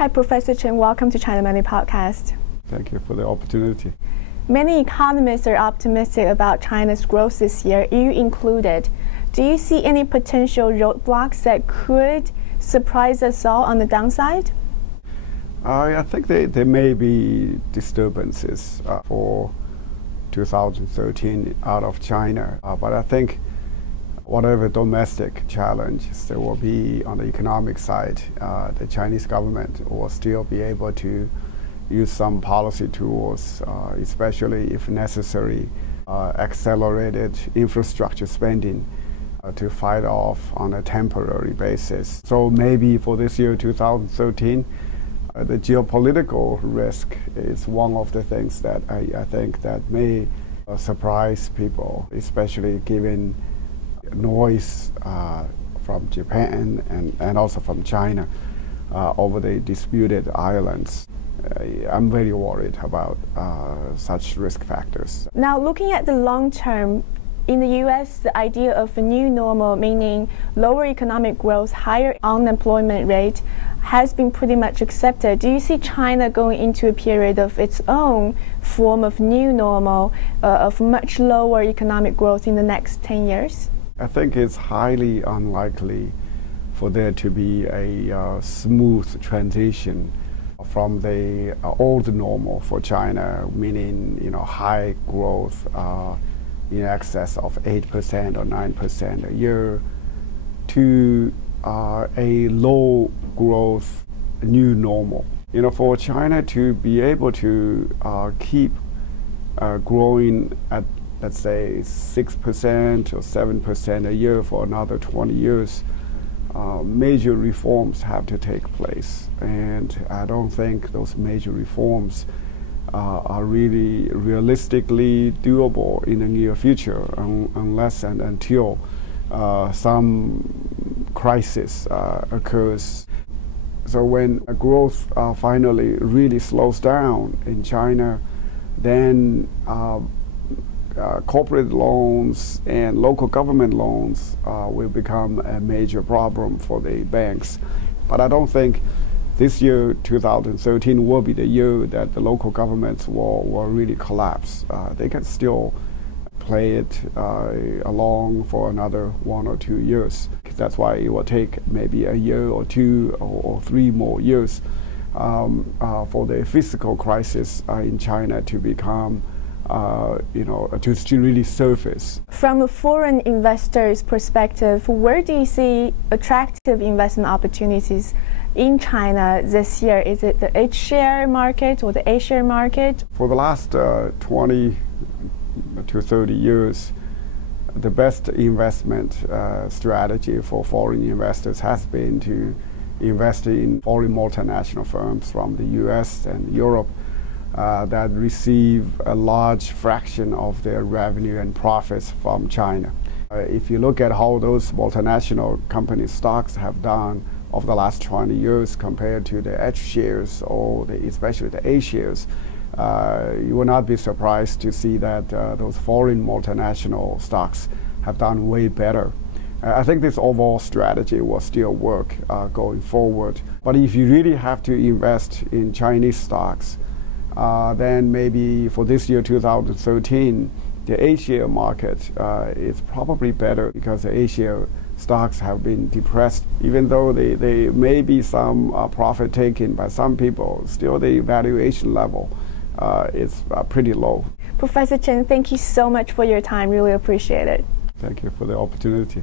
Hi, Professor Chen. Welcome to China Money Podcast. Thank you for the opportunity. Many economists are optimistic about China's growth this year, you included. Do you see any potential roadblocks that could surprise us all on the downside? I think there may be disturbances for 2013 out of China, but I think whatever domestic challenges there will be on the economic side, the Chinese government will still be able to use some policy tools, especially if necessary, accelerated infrastructure spending to fight off on a temporary basis. So maybe for this year, 2013, the geopolitical risk is one of the things that I think that may surprise people, especially given noise from Japan and also from China over the disputed islands. I'm very worried about such risk factors. Now, looking at the long term, in the US, the idea of a new normal, meaning lower economic growth, higher unemployment rate, has been pretty much accepted. Do you see China going into a period of its own form of new normal, of much lower economic growth in the next 10 years? I think it's highly unlikely for there to be a smooth transition from the old normal for China, meaning high growth in excess of 8% or 9% a year, to a low growth new normal. For China to be able to keep growing at, let's say, 6% or 7% a year for another 20 years, major reforms have to take place. And I don't think those major reforms are really realistically doable in the near future unless and until some crisis occurs. So when growth finally really slows down in China, then corporate loans and local government loans will become a major problem for the banks. But I don't think this year, 2013, will be the year that the local governments will really collapse. They can still play it along for another 1 or 2 years. That's why it will take maybe a year or 2 or 3 more years for the fiscal crisis in China to become to really surface. From a foreign investor's perspective, where do you see attractive investment opportunities in China this year? Is it the H-share market or the A-share market? For the last 20 to 30 years, the best investment strategy for foreign investors has been to invest in foreign multinational firms from the US and Europe that receive a large fraction of their revenue and profits from China. If you look at how those multinational company stocks have done over the last 20 years compared to the H shares or especially the A shares, you will not be surprised to see that those foreign multinational stocks have done way better. I think this overall strategy will still work going forward. But if you really have to invest in Chinese stocks, then maybe for this year, 2013, the A-share market is probably better because the A-share stocks have been depressed. Even though they may be some profit taken by some people, still the valuation level is pretty low. Professor Chen, thank you so much for your time. Really appreciate it. Thank you for the opportunity.